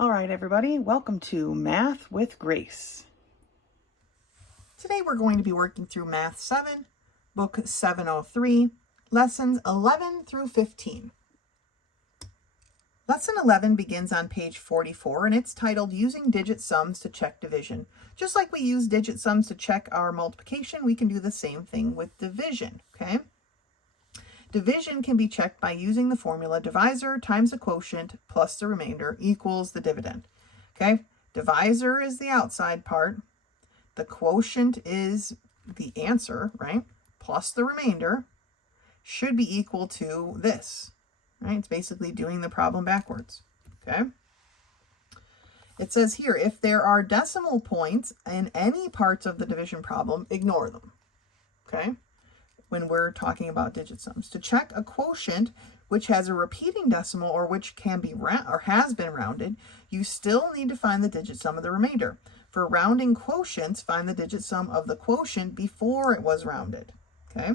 All right, everybody, welcome to Math with Grace. Today we're going to be working through Math 7, Book 703, Lessons 11 through 15. Lesson 11 begins on page 44, and it's titled Using Digit Sums to Check Division. Just like we use digit sums to check our multiplication, we can do the same thing with division, okay? Division can be checked by using the formula divisor times the quotient plus the remainder equals the dividend. Okay, divisor is the outside part. The quotient is the answer, right? Plus the remainder should be equal to this, right? It's basically doing the problem backwards, okay? It says here, if there are decimal points in any parts of the division problem, ignore them, okay? When we're talking about digit sums. To check a quotient which has a repeating decimal or which can be has been rounded, you still need to find the digit sum of the remainder. For rounding quotients, find the digit sum of the quotient before it was rounded. Okay?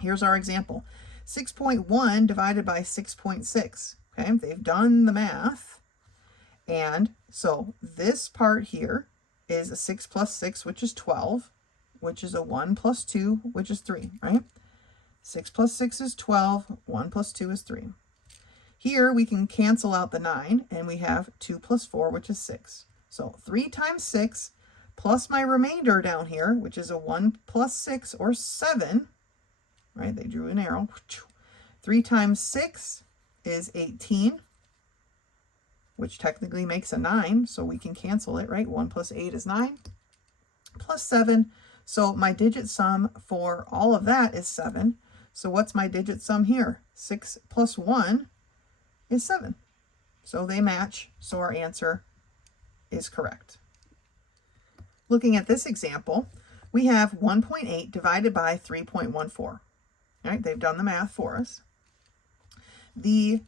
Here's our example. 6.1 divided by 6.6. Okay? They've done the math. And so this part here is a 6 plus 6, which is 12. Which is a 1 plus 2, which is 3, right? 6 plus 6 is 12, 1 plus 2 is 3. Here we can cancel out the 9, and we have 2 plus 4, which is 6. So 3 times 6 plus my remainder down here, which is a 1 plus 6, or 7, right? They drew an arrow. 3 times 6 is 18, which technically makes a 9, so we can cancel it, right? 1 plus 8 is 9, plus 7. So my digit sum for all of that is 7. So what's my digit sum here? 6 plus 1 is 7. So they match, so our answer is correct. Looking at this example, we have 1.8 divided by 3.14. All right, they've done the math for us. The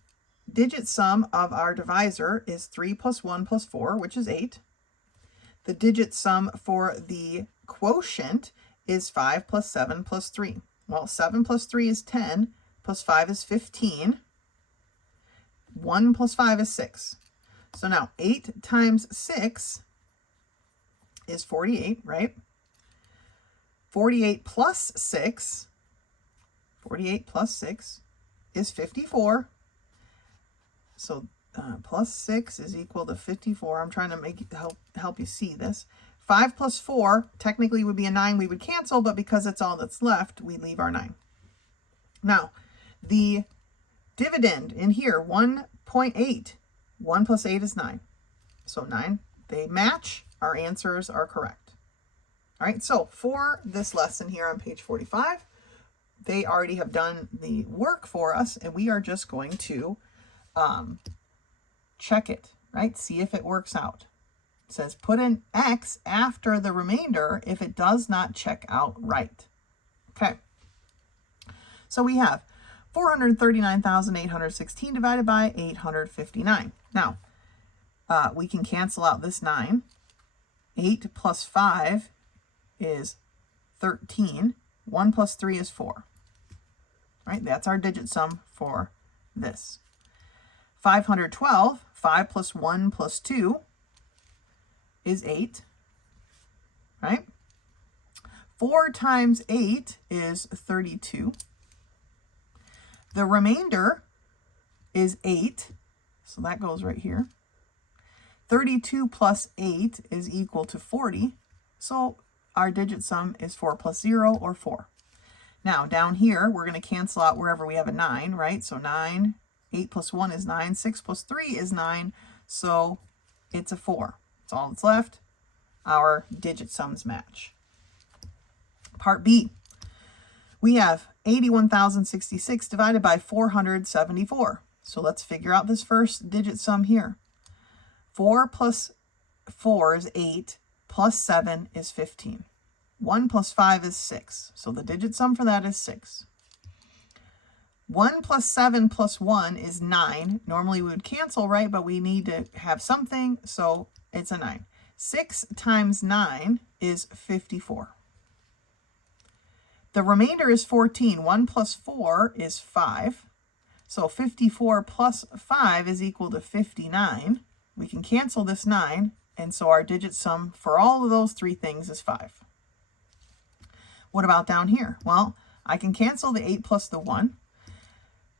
digit sum of our divisor is 3 plus 1 plus 4, which is 8. The digit sum for the quotient is 5 plus 7 plus 3. Well, 7 plus 3 is 10, plus 5 is 15. 1 plus 5 is 6. So now 8 times 6 is 48, right? 48 plus 6, 48 plus 6 is 54. So plus 6 is equal to 54. I'm trying to make it help you see this. 5 plus 4 technically would be a 9. We would cancel, but because it's all that's left, we leave our 9. Now, the dividend in here, 1.8. 1 plus 8 is 9. So 9, they match. Our answers are correct. All right, so for this lesson here on page 45, they already have done the work for us, and we are just going to check it, right? See if it works out. It says put an X after the remainder if it does not check out right. Okay. So we have 439,816 divided by 859. Now, we can cancel out this 9. 8 plus 5 is 13. 1 plus 3 is 4. All right, that's our digit sum for this. 512, 5 plus 1 plus 2 is 8, right? 4 times 8 is 32. The remainder is 8, so that goes right here. 32 plus 8 is equal to 40, so our digit sum is 4 plus 0, or 4. Now, down here, we're going to cancel out wherever we have a 9, right? So 9, 8 plus 1 is 9, 6 plus 3 is 9, so it's a 4. That's all that's left. Our digit sums match. Part B. We have 81,066 divided by 474. So let's figure out this first digit sum here. 4 plus 4 is 8, plus 7 is 15. 1 plus 5 is 6. So the digit sum for that is 6. 1 plus 7 plus 1 is 9. Normally we would cancel, right? But we need to have something, so it's a 9. 6 times 9 is 54. The remainder is 14. 1 plus 4 is 5. So 54 plus 5 is equal to 59. We can cancel this 9, and so our digit sum for all of those three things is 5. What about down here? Well, I can cancel the 8 plus the 1.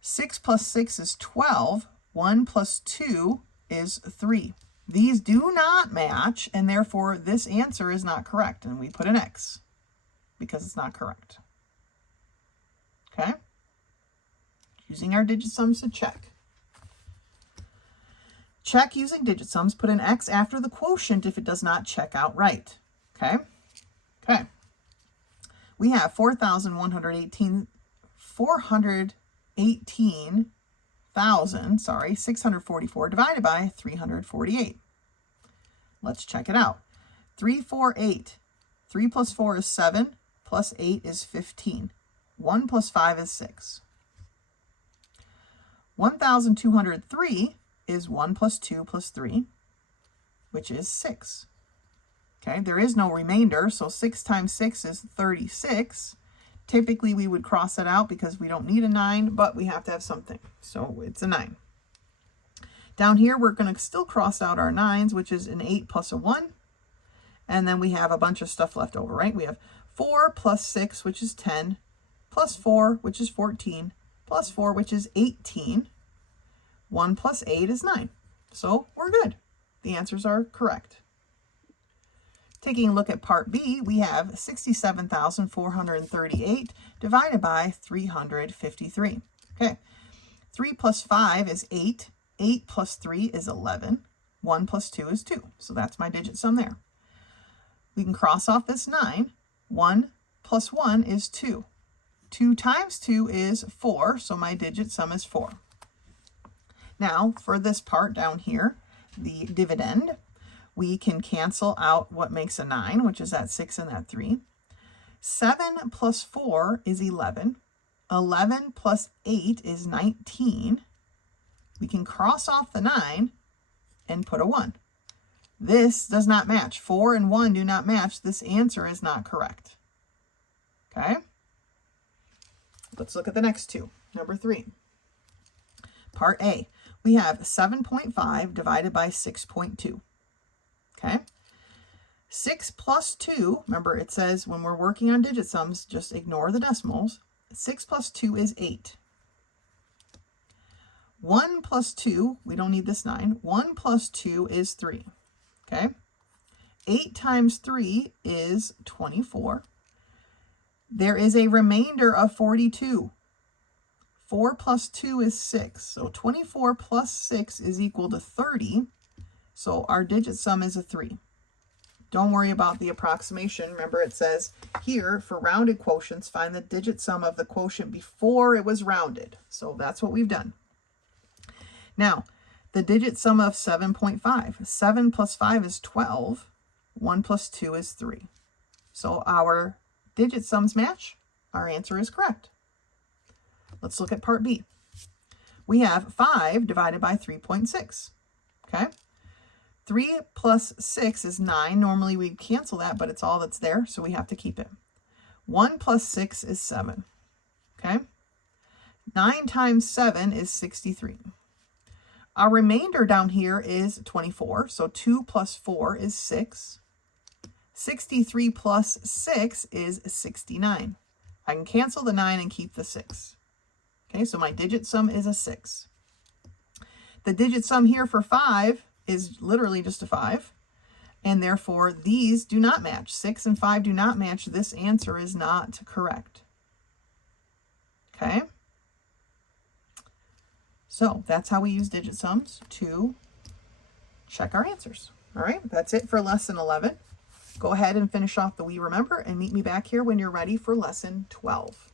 6 plus 6 is 12. 1 plus 2 is 3. These do not match, and therefore this answer is not correct. And we put an X because it's not correct. Okay? Using our digit sums to check. Check using digit sums. Put an X after the quotient if it does not check out right. Okay? Okay. We have 644 divided by 348. Let's check it out. 3, 4, 8. 3 plus 4 is 7, plus 8 is 15. 1 plus 5 is 6. 1,203 is 1 plus 2 plus 3, which is 6. Okay, there is no remainder, so 6 times 6 is 36. Typically, we would cross it out because we don't need a 9, but we have to have something. So it's a 9. Down here, we're going to still cross out our 9s, which is an 8 plus a 1. And then we have a bunch of stuff left over, right? We have 4 plus 6, which is 10, plus 4, which is 14, plus 4, which is 18. 1 plus 8 is 9. So we're good. The answers are correct. Taking a look at part B, we have 67,438 divided by 353. Okay, 3 plus 5 is 8. 8 plus 3 is 11. 1 plus 2 is 2. So that's my digit sum there. We can cross off this 9. 1 plus 1 is 2. 2 times 2 is 4, so my digit sum is 4. Now, for this part down here, the dividend, we can cancel out what makes a 9, which is that 6 and that 3. 7 plus 4 is 11. 11 plus 8 is 19. We can cross off the 9 and put a 1. This does not match. 4 and 1 do not match. This answer is not correct. Okay? Let's look at the next two. Number 3. Part A. We have 7.5 divided by 6.2. Okay? 6 plus 2, remember it says when we're working on digit sums, just ignore the decimals. 6 plus 2 is 8. 1 plus 2, we don't need this 9. 1 plus 2 is 3. Okay? 8 times 3 is 24. There is a remainder of 42. 4 plus 2 is 6. So 24 plus 6 is equal to 30. So our digit sum is a 3. Don't worry about the approximation. Remember it says here for rounded quotients, find the digit sum of the quotient before it was rounded. So that's what we've done. Now, the digit sum of 7.5. 7 plus 5 is 12. 1 plus 2 is 3. So our digit sums match. Our answer is correct. Let's look at part B. We have 5 divided by 3.6. Okay? 3 plus 6 is 9. Normally we'd cancel that, but it's all that's there, so we have to keep it. 1 plus 6 is 7. Okay? 9 times 7 is 63. Our remainder down here is 24, so 2 plus 4 is 6. 63 plus 6 is 69. I can cancel the 9 and keep the 6. Okay, so my digit sum is a 6. The digit sum here for 5 is literally just a 5, and therefore these do not match. 6 and 5 do not match. This answer is not correct. Okay? So that's how we use digit sums to check our answers. All right, that's it for lesson 11. Go ahead and finish off the We Remember and meet me back here when you're ready for lesson 12.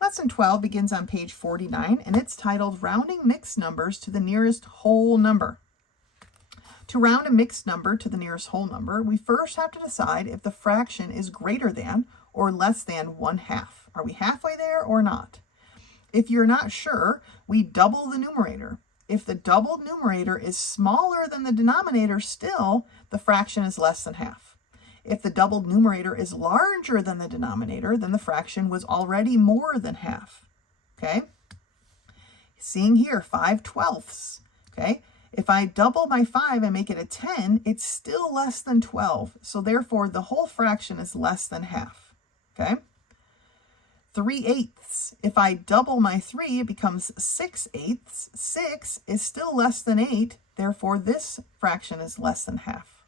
Lesson 12 begins on page 49, and it's titled Rounding Mixed Numbers to the Nearest Whole Number. To round a mixed number to the nearest whole number, we first have to decide if the fraction is greater than or less than 1/2. Are we halfway there or not? If you're not sure, we double the numerator. If the doubled numerator is smaller than the denominator, still, the fraction is less than half. If the doubled numerator is larger than the denominator, then the fraction was already more than half. Okay? Seeing here, 5/12. Okay? If I double my 5 and make it a 10, it's still less than 12. So therefore, the whole fraction is less than half. Okay? 3/8. If I double my 3, it becomes 6/8. 6 is still less than 8. Therefore, this fraction is less than half.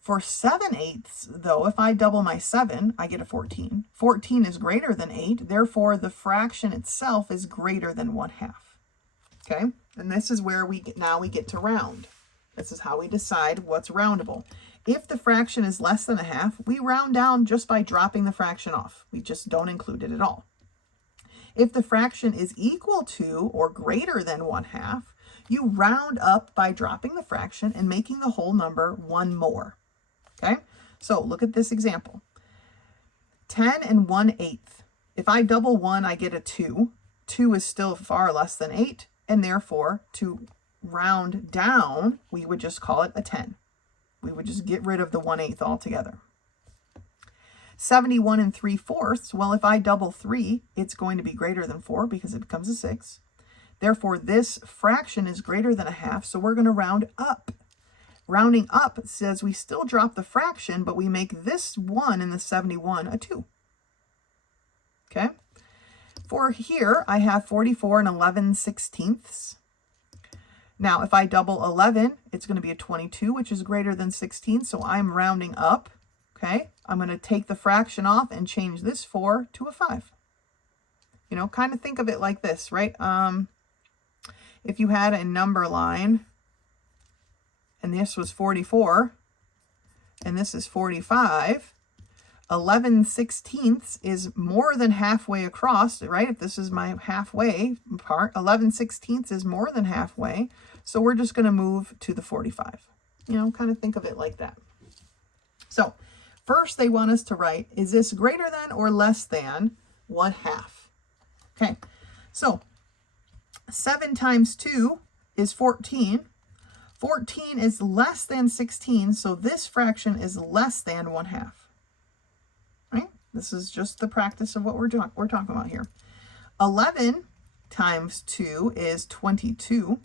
For 7/8, though, if I double my 7, I get a 14. 14 is greater than 8. Therefore, the fraction itself is greater than 1/2. Okay? And this is where we get to round. This is how we decide what's roundable. If the fraction is less than a half, we round down just by dropping the fraction off. We just don't include it at all. If the fraction is equal to or greater than 1/2, you round up by dropping the fraction and making the whole number one more. Okay? So look at this example. 10 and 1/8. If I double 1, I get a 2. 2 is still far less than 8, and therefore, to round down, we would just call it a 10. We would just get rid of the 1/8 altogether. 71 and 3/4. Well, if I double 3, it's going to be greater than 4 because it becomes a 6. Therefore, this fraction is greater than a half, so we're going to round up. Rounding up says we still drop the fraction, but we make this 1 in the 71 a 2. Okay? For here, I have 44 and 11/16. Now, if I double 11, it's going to be a 22, which is greater than 16, so I'm rounding up. Okay? I'm going to take the fraction off and change this 4 to a 5. You know, kind of think of it like this, right? If you had a number line, and this was 44, and this is 45, 11/16 is more than halfway across, right? If this is my halfway part, 11/16 is more than halfway. So we're just going to move to the 45. You know, kind of think of it like that. So first they want us to write, is this greater than or less than 1/2? Okay, so 7 times 2 is 14. 14 is less than 16, so this fraction is less than 1/2. Right? This is just the practice of what we're talking about here. 11 times 2 is 22.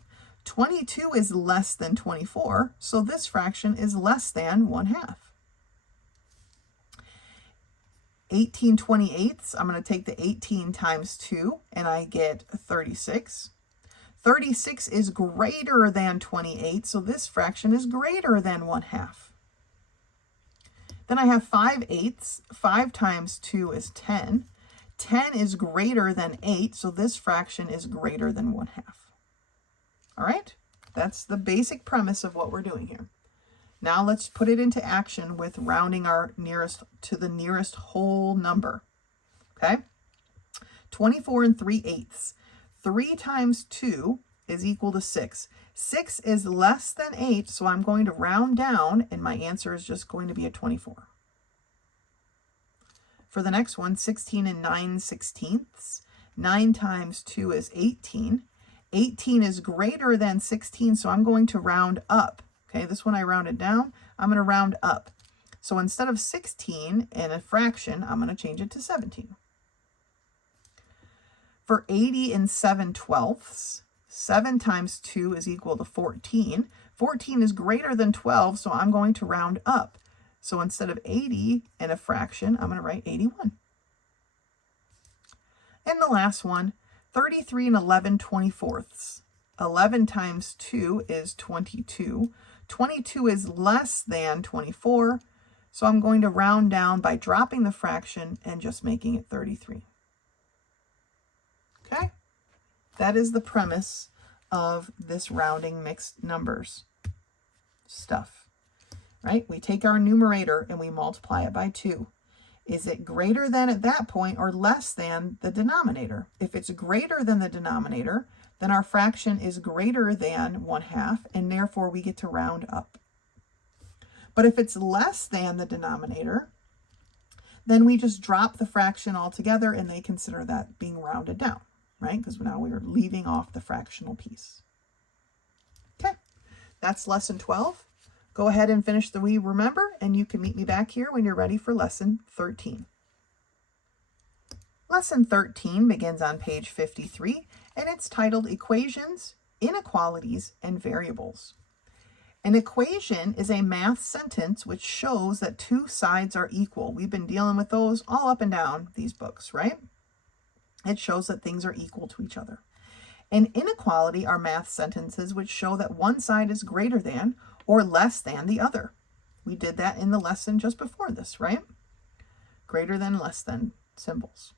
22 is less than 24, so this fraction is less than 1/2. 18/28, I'm going to take the 18 times 2, and I get 36. 36 is greater than 28, so this fraction is greater than 1/2. Then I have 5/8. 5 times 2 is 10. 10 is greater than 8, so this fraction is greater than 1/2. All right? That's the basic premise of what we're doing here. Now let's put it into action with rounding our nearest to the nearest whole number. Okay? 24 and 3/8. 3 times 2 is equal to 6. 6 is less than 8, so I'm going to round down, and my answer is just going to be a 24. For the next one, 16 and 9/16. 9 times 2 is 18. 18 is greater than 16, so I'm going to round up. Okay, this one I rounded down. I'm going to round up. So instead of 16 and a fraction, I'm going to change it to 17. For 80 and 7/12, 7 times 2 is equal to 14. 14 is greater than 12, so I'm going to round up. So instead of 80 and a fraction, I'm going to write 81. And the last one, 33 and 11/24. 11 times 2 is 22. 22 is less than 24, so I'm going to round down by dropping the fraction and just making it 33. Okay? That is the premise of this rounding mixed numbers stuff, right? We take our numerator and we multiply it by 2. Is it greater than at that point or less than the denominator? If it's greater than the denominator, then our fraction is greater than 1/2, and therefore we get to round up. But if it's less than the denominator, then we just drop the fraction altogether, and they consider that being rounded down, right? Because now we're leaving off the fractional piece. Okay, that's lesson 12. Go ahead and finish the We Remember, and you can meet me back here when you're ready for lesson 13. Lesson 13 begins on page 53, and it's titled Equations inequalities and variables. An equation is a math sentence which shows that two sides are equal. We've been dealing with those all up and down these books, right? It shows that things are equal to each other. An inequality are math sentences which show that one side is greater than or less than the other. We did that in the lesson just before this, right? Greater than, less than symbols.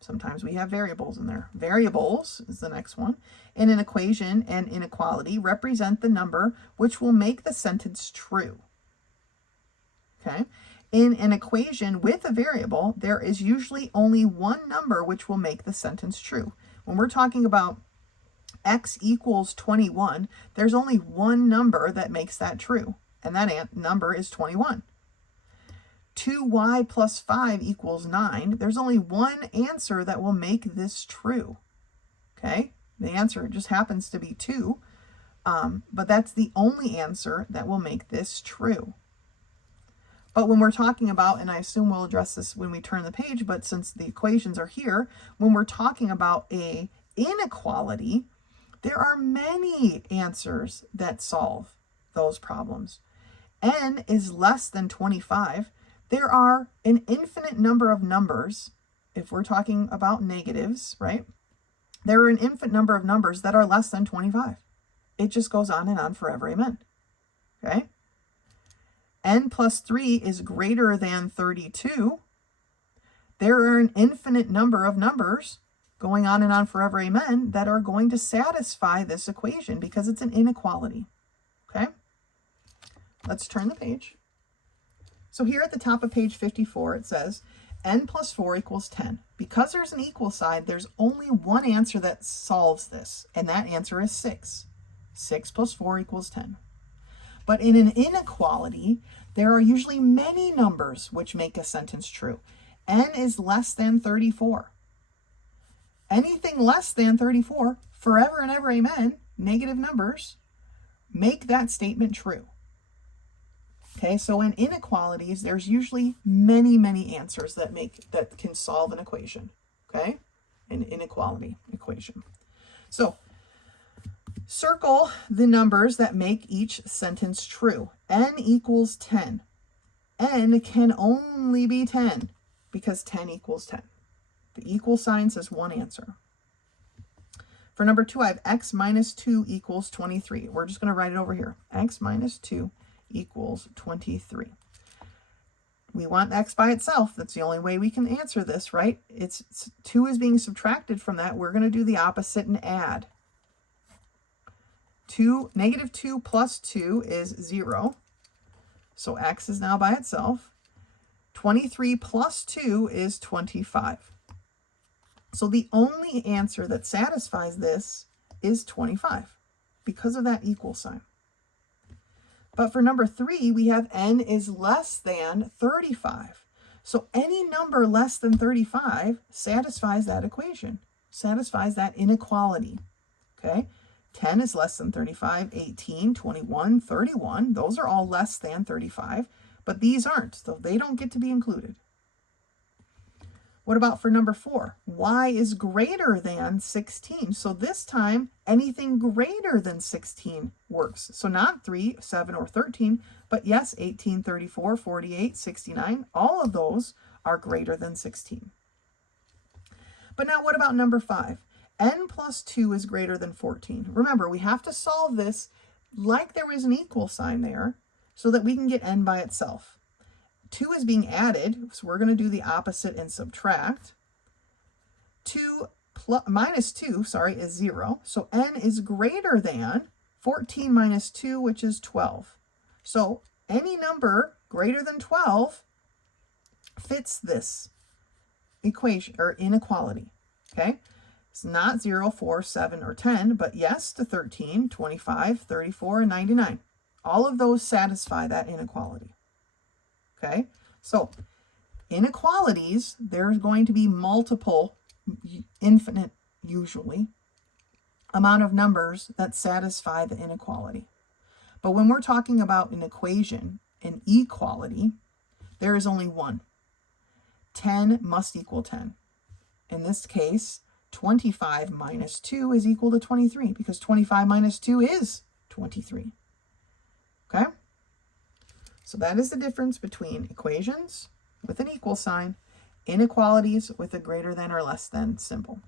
Sometimes we have variables in there. Variables is the next one. In an equation and inequality represent the number which will make the sentence true. Okay? In an equation with a variable, there is usually only one number which will make the sentence true. When we're talking about x equals 21, there's only one number that makes that true, and that number is 21. 2y plus 5 equals 9. There's only one answer that will make this true. Okay? The answer just happens to be 2, but that's the only answer that will make this true. But when we're talking about, and I assume we'll address this when we turn the page, but since the equations are here, when we're talking about a inequality, there are many answers that solve those problems. N is less than 25. There are an infinite number of numbers, if we're talking about negatives, right? There are an infinite number of numbers that are less than 25. It just goes on and on forever, amen. Okay? N plus 3 is greater than 32. There are an infinite number of numbers going on and on forever, amen, that are going to satisfy this equation because it's an inequality. Okay? Let's turn the page. So here at the top of page 54, it says n plus 4 equals 10. Because there's an equal side, there's only one answer that solves this, and that answer is 6. 6 plus 4 equals 10. But in an inequality, there are usually many numbers which make a sentence true. N is less than 34. Anything less than 34, forever and ever, amen, negative numbers, make that statement true. Okay, so in inequalities, there's usually many, many answers that can solve an equation. Okay, an inequality equation. So circle the numbers that make each sentence true. N equals 10. N can only be 10 because 10 equals 10. The equal sign says one answer. For number 2, I have x minus 2 equals 23. We're just going to write it over here. X minus 2 equals 23. We want x by itself. That's the only way we can answer this, right? It's 2 is being subtracted from that. We're going to do the opposite and add. Negative 2 plus 2 is 0. So x is now by itself. 23 plus 2 is 25. So the only answer that satisfies this is 25 because of that equal sign. But for number 3, we have n is less than 35. So any number less than 35 satisfies that equation, satisfies that inequality. Okay? 10 is less than 35, 18, 21, 31. Those are all less than 35, but these aren't, so they don't get to be included. What about for number 4? Y is greater than 16. So this time, anything greater than 16 works. So not 3, 7, or 13, but yes, 18, 34, 48, 69. All of those are greater than 16. But now what about number 5? N plus 2 is greater than 14. Remember, we have to solve this like there is an equal sign there so that we can get n by itself. 2 is being added, so we're going to do the opposite and subtract. Minus 2 is 0. So n is greater than 14 minus 2, which is 12. So any number greater than 12 fits this equation or inequality. Okay? It's not 0, 4, 7, or 10, but yes to 13, 25, 34, and 99. All of those satisfy that inequality. Okay, so inequalities, there's going to be multiple, infinite usually, amount of numbers that satisfy the inequality. But when we're talking about an equation, an equality, there is only one. 10 must equal 10. In this case, 25 minus 2 is equal to 23 because 25 minus 2 is 23. Okay? So that is the difference between equations with an equal sign, inequalities with a greater than or less than symbol.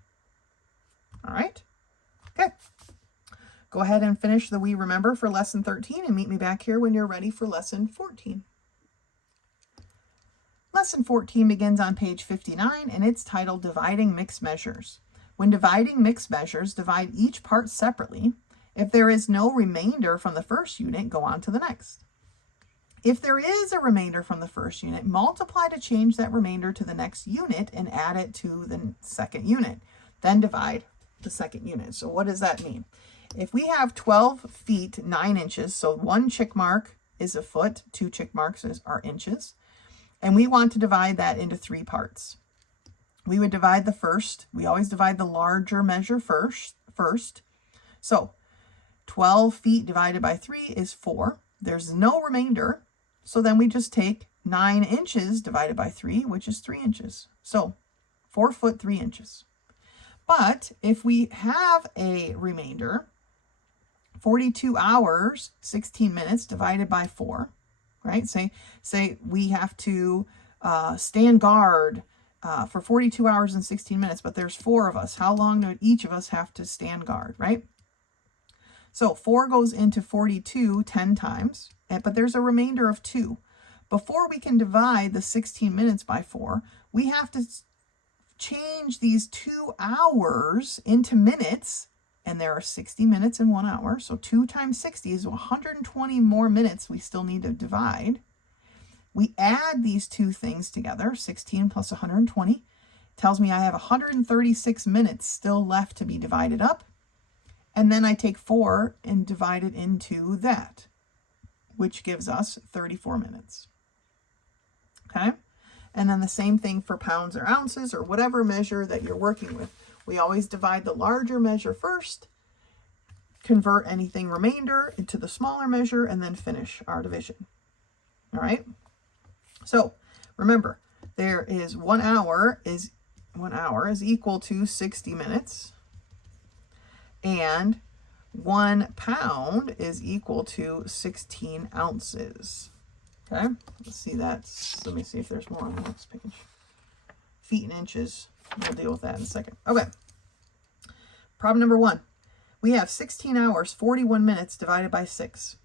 All right? Okay. Go ahead and finish the We Remember for lesson 13 and meet me back here when you're ready for lesson 14. Lesson 14 begins on page 59 and it's titled Dividing Mixed Measures. When dividing mixed measures, divide each part separately. If there is no remainder from the first unit, go on to the next. If there is a remainder from the first unit, multiply to change that remainder to the next unit and add it to the second unit. Then divide the second unit. So what does that mean? If we have 12 feet, 9 inches, so 1 check mark is a foot, 2 check marks are inches, and we want to divide that into 3 parts. We would divide the first, we always divide the larger measure first. So 12 feet divided by 3 is 4. There's no remainder. So then we just take 9 inches divided by 3, which is 3 inches. So 4 foot, 3 inches. But if we have a remainder, 42 hours, 16 minutes divided by 4, right? Say we have to stand guard for 42 hours and 16 minutes, but there's 4 of us. How long do each of us have to stand guard, right? So 4 goes into 42 10 times, but there's a remainder of 2. Before we can divide the 16 minutes by 4, we have to change these 2 hours into minutes, and there are 60 minutes in 1 hour. So 2 times 60 is 120 more minutes we still need to divide. We add these two things together, 16 plus 120. Tells me I have 136 minutes still left to be divided up. And then I take 4 and divide it into that, which gives us 34 minutes. Okay? And then the same thing for pounds or ounces or whatever measure that you're working with. We always divide the larger measure first, convert anything remainder into the smaller measure, and then finish our division. All right? So remember, there is 1 hour is equal to 60 minutes. And 1 pound is equal to 16 ounces. Okay, let's see that. Let me see if there's more on the next page. Feet and inches. We'll deal with that in a second. Okay. Problem number 1. We have 16 hours, 41 minutes divided by 6.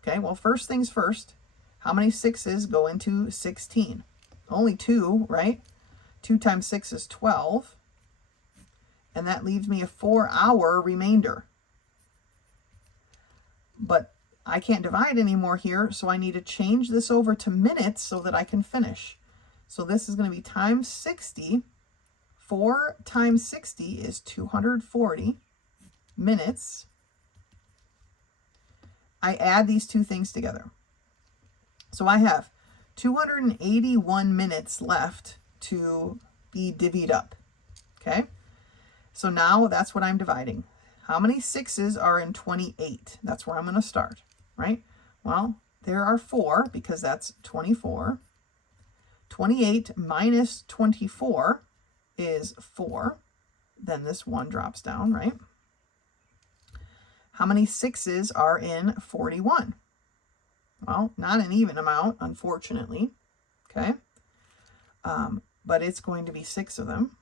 Okay, well, first things first. How many 6s go into 16? Only 2, right? 2 times 6 is 12. And that leaves me a 4-hour remainder. But I can't divide anymore here, so I need to change this over to minutes so that I can finish. So this is going to be times 60. 4 times 60 is 240 minutes. I add these two things together. So I have 281 minutes left to be divvied up. Okay? So now that's what I'm dividing. How many 6s are in 28? That's where I'm going to start, right? Well, there are 4 because that's 24. 28 minus 24 is 4. Then this 1 drops down, right? How many 6s are in 41? Well, not an even amount, unfortunately, okay? But it's going to be 6 of them.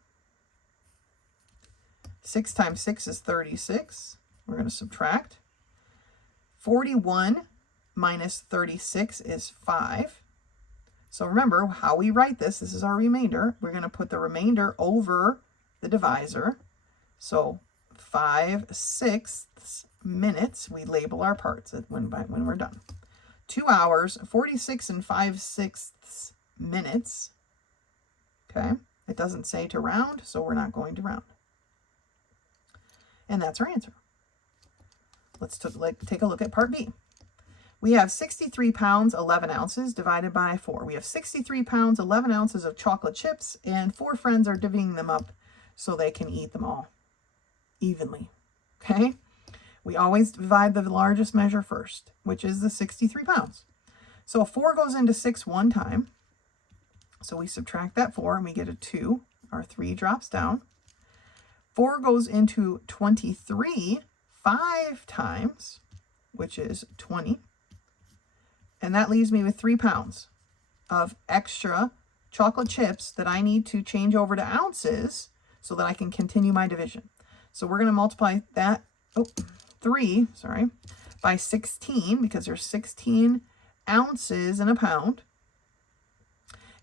6 times 6 is 36. We're going to subtract. 41 minus 36 is 5. So remember how we write this. This is our remainder. We're going to put the remainder over the divisor. So 5/6 minutes. We label our parts when we're done. 2 hours, 46 and 5/6 minutes. Okay. It doesn't say to round, so we're not going to round. And that's our answer. Let's take a look at part B. We have 63 pounds, 11 ounces divided by 4. We have 63 pounds, 11 ounces of chocolate chips, and 4 friends are divvying them up so they can eat them all evenly. Okay? We always divide the largest measure first, which is the 63 pounds. So 4 goes into 6 one time. So we subtract that 4 and we get a 2. Our 3 drops down. 4 goes into 23 5 times, which is 20. And that leaves me with 3 pounds of extra chocolate chips that I need to change over to ounces so that I can continue my division. So we're going to multiply that, 3, by 16, because there's 16 ounces in a pound.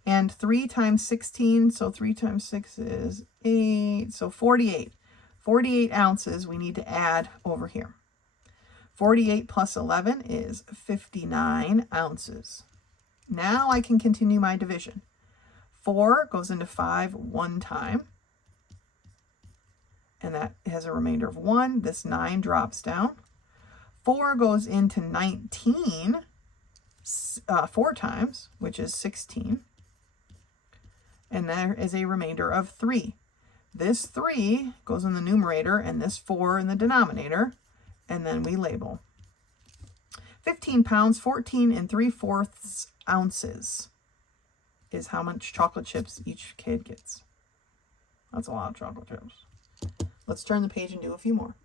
And 3 times 16, so 3 times 6 is 8, so 48. 48 ounces we need to add over here. 48 plus 11 is 59 ounces. Now I can continue my division. 4 goes into 5 one time, and that has a remainder of 1. This 9 drops down. 4 goes into 19 4 times, which is 16. And there is a remainder of 3. This 3 goes in the numerator and this 4 in the denominator, and then we label. 15 pounds, 14 3/4 ounces is how much chocolate chips each kid gets. That's a lot of chocolate chips. Let's turn the page and do a few more.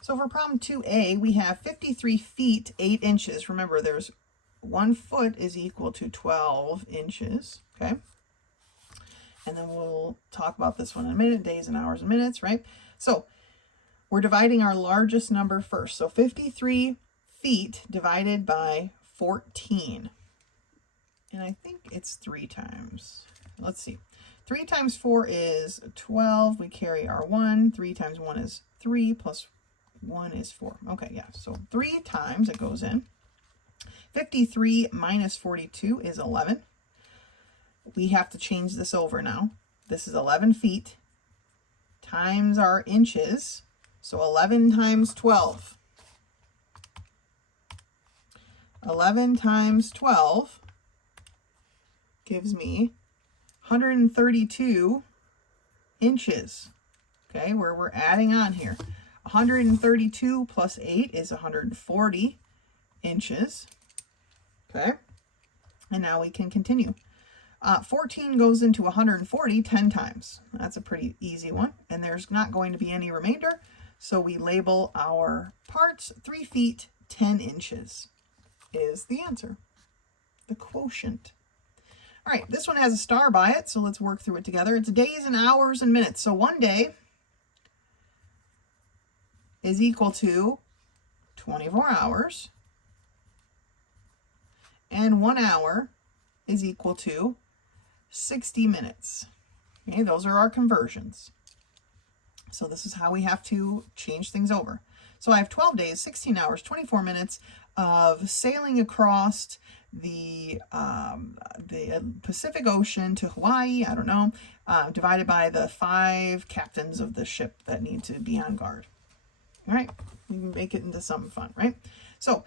So for problem 2A, we have 53 feet, 8 inches. Remember, there's 1 foot is equal to 12 inches, okay? And then we'll talk about this one in a minute, days and hours and minutes, right? So we're dividing our largest number first. So 53 feet divided by 14. And I think it's 3 times. Let's see. 3 times 4 is 12. We carry our 1. 3 times 1 is 3 plus 1 is 4. Okay, yeah. So 3 times it goes in. 53 minus 42 is 11. We have to change this over now. This is 11 feet times our inches. So 11 times 12. 11 times 12 gives me 132 inches. Okay, where we're adding on here. 132 plus 8 is 140 inches. Okay, and now we can continue. 14 goes into 140 10 times. That's a pretty easy one. And there's not going to be any remainder. So we label our parts. 3 feet, 10 inches is the answer. The quotient. All right, this one has a star by it. So let's work through it together. It's days and hours and minutes. So 1 day is equal to 24 hours. And 1 hour is equal to 60 minutes. Okay, those are our conversions. So this is how we have to change things over. So I have 12 days, 16 hours, 24 minutes of sailing across the Pacific Ocean to Hawaii, I don't know, divided by the 5 captains of the ship that need to be on guard. All right, we can make it into something fun, right? So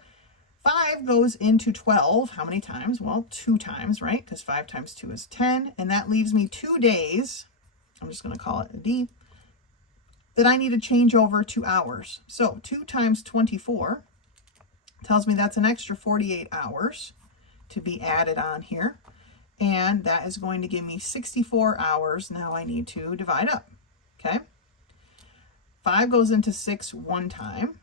5 goes into 12. How many times? Well, 2 times, right? Because 5 times 2 is 10. And that leaves me 2 days. I'm just going to call it a D. That I need to change over to hours. So 2 times 24 tells me that's an extra 48 hours to be added on here. And that is going to give me 64 hours. Now I need to divide up. Okay. 5 goes into 6 1 time.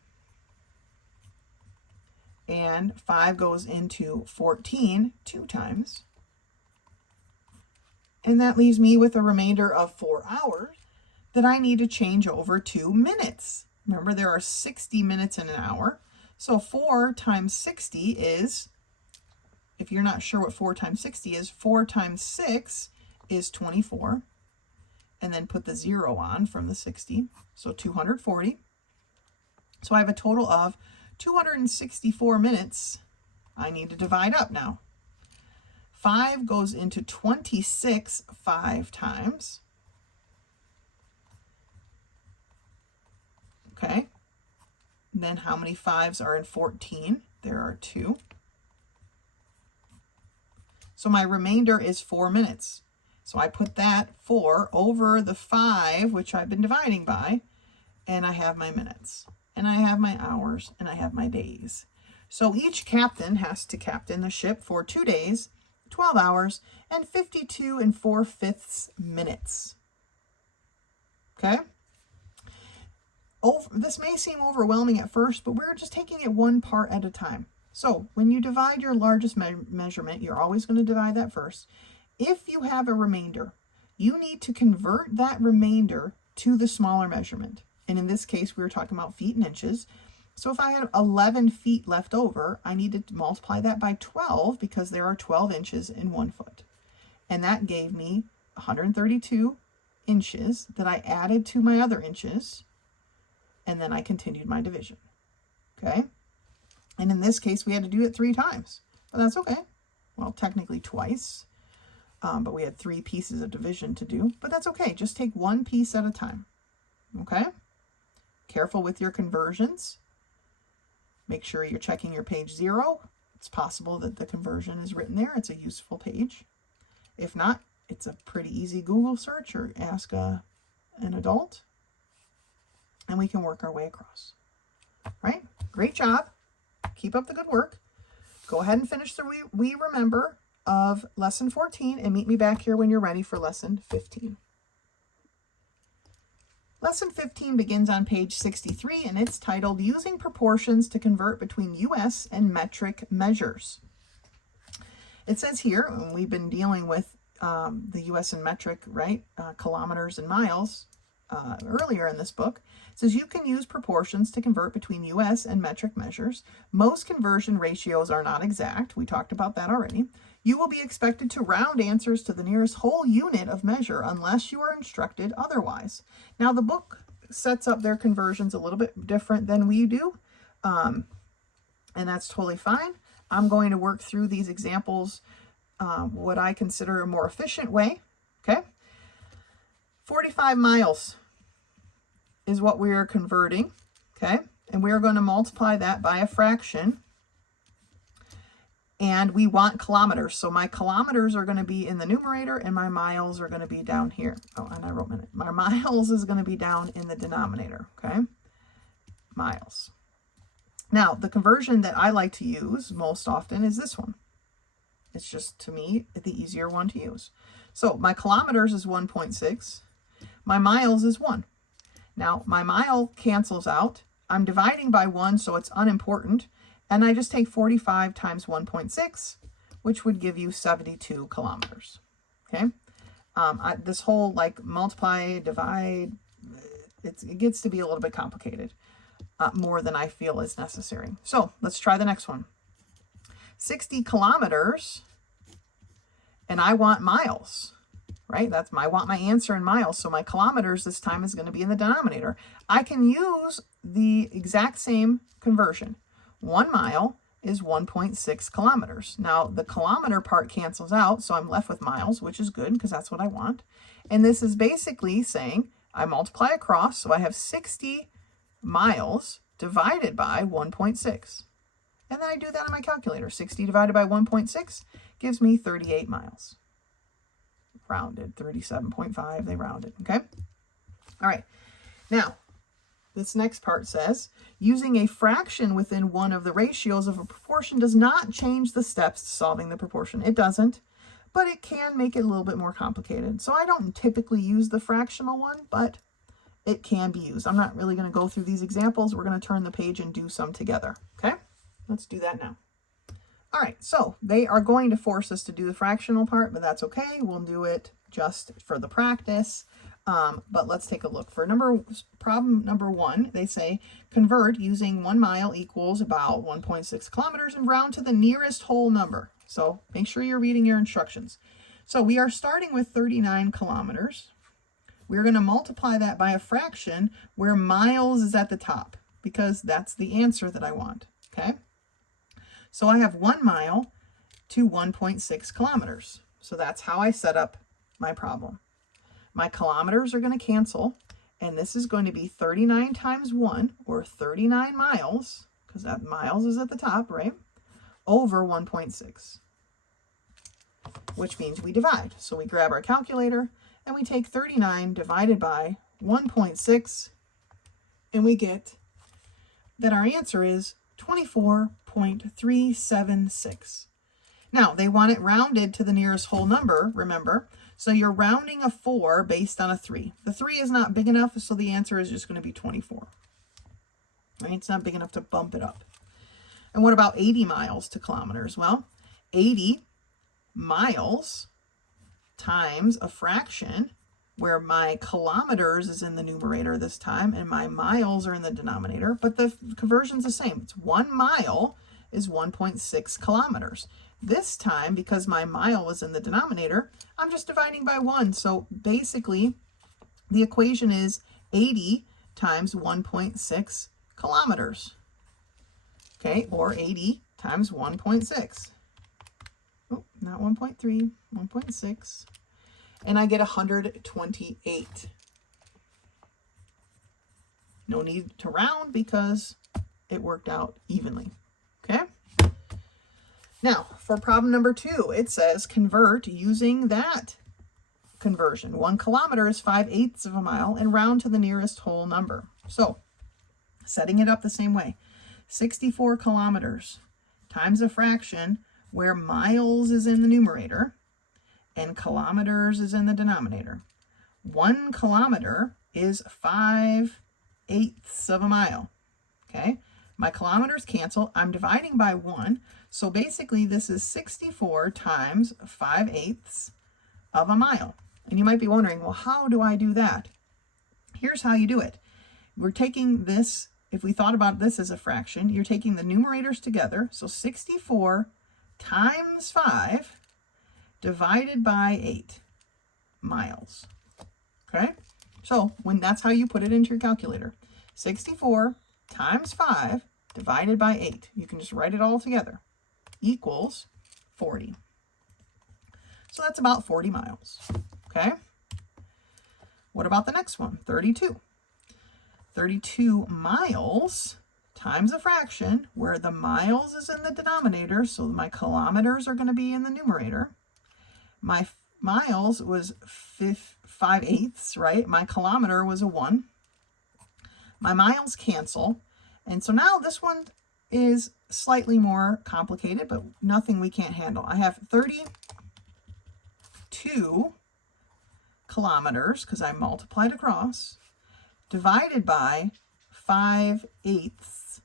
And 5 goes into 14 2 times. And that leaves me with a remainder of 4 hours that I need to change over to minutes. Remember, there are 60 minutes in an hour. So 4 times 60 is, if you're not sure what 4 times 60 is, 4 times 6 is 24. And then put the 0 on from the 60. So 240. So I have a total of 264 minutes I need to divide up now. 5 goes into 26 5 times. Okay. Then how many 5s are in 14? There are 2. So my remainder is 4 minutes. So I put that 4 over the 5, which I've been dividing by, and I have my minutes. And I have my hours, and I have my days. So each captain has to captain the ship for 2 days, 12 hours, and 52 4/5 minutes. Okay? this may seem overwhelming at first, but we're just taking it one part at a time. So when you divide your largest measurement, you're always going to divide that first. If you have a remainder, you need to convert that remainder to the smaller measurement. And in this case, we were talking about feet and inches. So if I had 11 feet left over, I need to multiply that by 12 because there are 12 inches in 1 foot. And that gave me 132 inches that I added to my other inches. And then I continued my division. Okay? And in this case, we had to do it 3 times. But that's okay. Well, technically twice. But we had 3 pieces of division to do. But that's okay. Just take one piece at a time. Okay? Careful with your conversions. Make sure you're checking your page 0. It's possible that the conversion is written there. It's a useful page. If not, it's a pretty easy Google search or ask an adult. And we can work our way across. Right? Great job. Keep up the good work. Go ahead and finish the We Remember of lesson 14 and meet me back here when you're ready for lesson 15. Lesson 15 begins on page 63 and it's titled Using Proportions to Convert Between U.S. and Metric Measures. It says here, and we've been dealing with the U.S. and metric, right? Kilometers and miles earlier in this book. It says you can use proportions to convert between U.S. and metric measures. Most conversion ratios are not exact. We talked about that already. You will be expected to round answers to the nearest whole unit of measure unless you are instructed otherwise. Now, the book sets up their conversions a little bit different than we do, and that's totally fine. I'm going to work through these examples what I consider a more efficient way. Okay, 45 miles is what we are converting. Okay, and we are going to multiply that by a fraction. And we want kilometers. So my kilometers are going to be in the numerator and my miles are going to be down here. Oh, and I wrote minute. My miles is going to be down in the denominator. Okay, miles. Now, the conversion that I like to use most often is this one. It's just, to me, the easier one to use. So my kilometers is 1.6. My miles is 1. Now, my mile cancels out. I'm dividing by 1, so it's unimportant. And I just take 45 times 1.6, which would give you 72 kilometers. Okay? This whole, like, multiply, divide, it gets to be a little bit complicated. More than I feel is necessary. So, let's try the next one. 60 kilometers, and I want miles, right? I want my answer in miles, so my kilometers this time is going to be in the denominator. I can use the exact same conversion. 1 mile is 1.6 kilometers. Now, the kilometer part cancels out, so I'm left with miles, which is good because that's what I want. And this is basically saying I multiply across, so I have 60 miles divided by 1.6. And then I do that on my calculator. 60 divided by 1.6 gives me 38 miles. Rounded, 37.5, they rounded, okay? All right, now, this next part says, using a fraction within one of the ratios of a proportion does not change the steps to solving the proportion. It doesn't, but it can make it a little bit more complicated. So I don't typically use the fractional one, but it can be used. I'm not really going to go through these examples. We're going to turn the page and do some together, okay? Let's do that now. All right, so they are going to force us to do the fractional part, but that's okay. We'll do it just for the practice. But let's take a look. For problem number 1, they say convert using 1 mile equals about 1.6 kilometers and round to the nearest whole number. So make sure you're reading your instructions. So we are starting with 39 kilometers. We're going to multiply that by a fraction where miles is at the top because that's the answer that I want. Okay. So I have 1 mile to 1.6 kilometers. So that's how I set up my problem. My kilometers are going to cancel, and this is going to be 39 times 1, or 39 miles, because that miles is at the top, right, over 1.6, which means we divide. So we grab our calculator, and we take 39 divided by 1.6, and we get that our answer is 24.376. Now, they want it rounded to the nearest whole number, remember. So you're rounding a 4 based on a 3. The 3 is not big enough, so the answer is just going to be 24. right? It's not big enough to bump it up. And what about 80 miles to kilometers? Well, 80 miles times a fraction where my kilometers is in the numerator this time and my miles are in the denominator, but the conversion's the same. It's 1 mile is 1.6 kilometers. This time, because my mile was in the denominator, I'm just dividing by 1. So basically, the equation is 80 times 1.6 kilometers. Okay, or 80 times 1.6. Oh, not 1.3, 1.6. And I get 128. No need to round because it worked out evenly. Okay? Now, for problem number 2, it says convert using that conversion. 1 kilometer is 5/8 of a mile and round to the nearest whole number. So, setting it up the same way. 64 kilometers times a fraction where miles is in the numerator and kilometers is in the denominator. 1 kilometer is 5/8 of a mile. Okay, my kilometers cancel. I'm dividing by 1. So basically this is 64 times 5/8 of a mile. And you might be wondering, well, how do I do that? Here's how you do it. We're taking this, if we thought about this as a fraction, you're taking the numerators together. So 64 times 5 divided by 8 miles. Okay? So that's how you put it into your calculator. 64 times 5 divided by 8. You can just write it all together. Equals 40. So that's about 40 miles. Okay? What about the next one? 32. 32 miles times a fraction where the miles is in the denominator, so my kilometers are going to be in the numerator. My miles was 5/8, right? My kilometer was a 1. My miles cancel. And so now this one is slightly more complicated, but nothing we can't handle. I have 32 kilometers, because I multiplied across, divided by 5/8.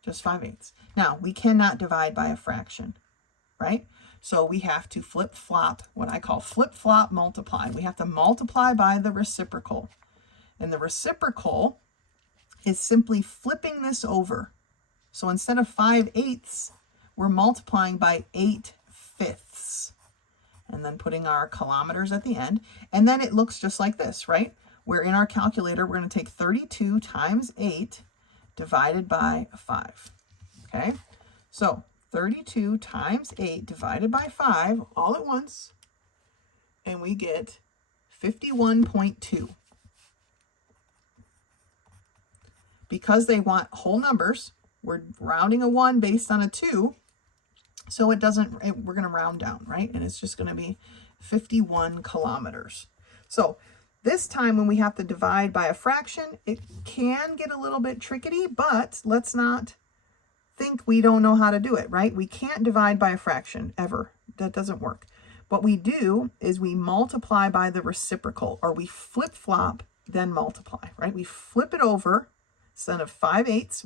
Just 5/8. Now, we cannot divide by a fraction, right? So we have to flip-flop, what I call flip-flop multiply. We have to multiply by the reciprocal. And the reciprocal is simply flipping this over. So instead of 5/8, we're multiplying by 8/5. And then putting our kilometers at the end. And then it looks just like this, right? Where in our calculator, we're going to take 32 times 8 divided by 5. Okay? So 32 times 8 divided by 5 all at once. And we get 51.2. Because they want whole numbers, we're rounding a 1 based on a 2. So it doesn't, we're going to round down, right? And it's just going to be 51 kilometers. So this time when we have to divide by a fraction, it can get a little bit tricky, but let's not think we don't know how to do it, right? We can't divide by a fraction ever. That doesn't work. What we do is we multiply by the reciprocal, or we flip-flop, then multiply, right? We flip it over. Instead of 5/8,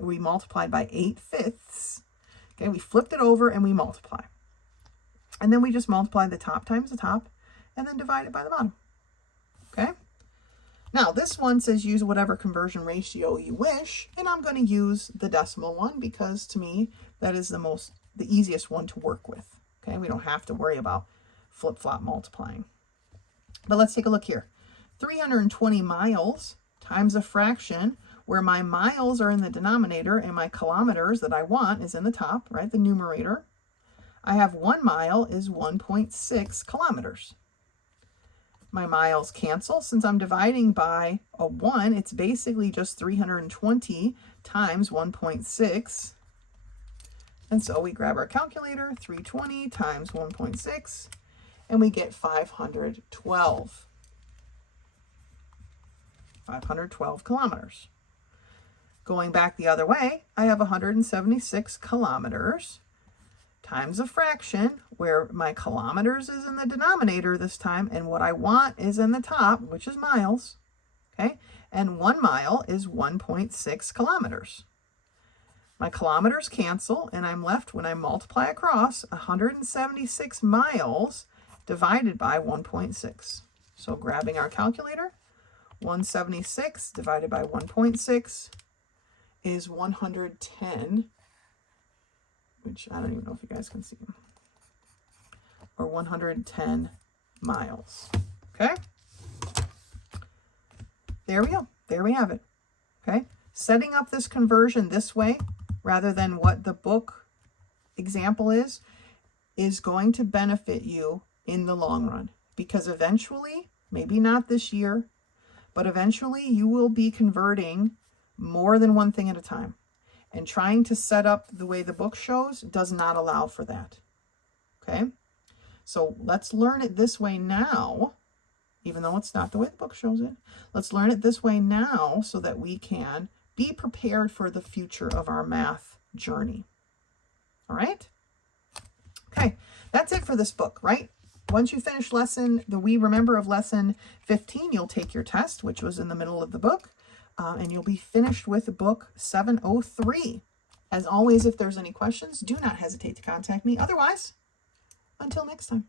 we multiplied by 8/5. Okay, we flipped it over and we multiply. And then we just multiply the top times the top and then divide it by the bottom. Okay? Now, this one says use whatever conversion ratio you wish, and I'm going to use the decimal one because to me that is the easiest one to work with. Okay? We don't have to worry about flip-flop multiplying. But let's take a look here. 320 miles times a fraction where my miles are in the denominator and my kilometers that I want is in the top, right, the numerator. I have 1 mile is 1.6 kilometers. My miles cancel. Since I'm dividing by a 1, it's basically just 320 times 1.6. And so we grab our calculator, 320 times 1.6, and we get 512. 512 kilometers. Going back the other way, I have 176 kilometers times a fraction where my kilometers is in the denominator this time and what I want is in the top, which is miles. Okay? and 1 mile is 1.6 kilometers. My kilometers cancel, and I'm left, when I multiply across, 176 miles divided by 1.6. So grabbing our calculator, 176 divided by 1.6 is 110, which I don't even know if you guys can see, or 110 miles. Okay? There we go. There we have it. Okay? Setting up this conversion this way, rather than what the book example is going to benefit you in the long run. Because eventually, maybe not this year, but eventually you will be converting more than one thing at a time. And trying to set up the way the book shows does not allow for that. Okay? So let's learn it this way now, even though it's not the way the book shows it. Let's learn it this way now so that we can be prepared for the future of our math journey. All right? Okay, that's it for this book, right? Once you finish the We Remember of lesson 15, you'll take your test, which was in the middle of the book, and you'll be finished with book 703. As always, if there's any questions, do not hesitate to contact me. Otherwise, until next time.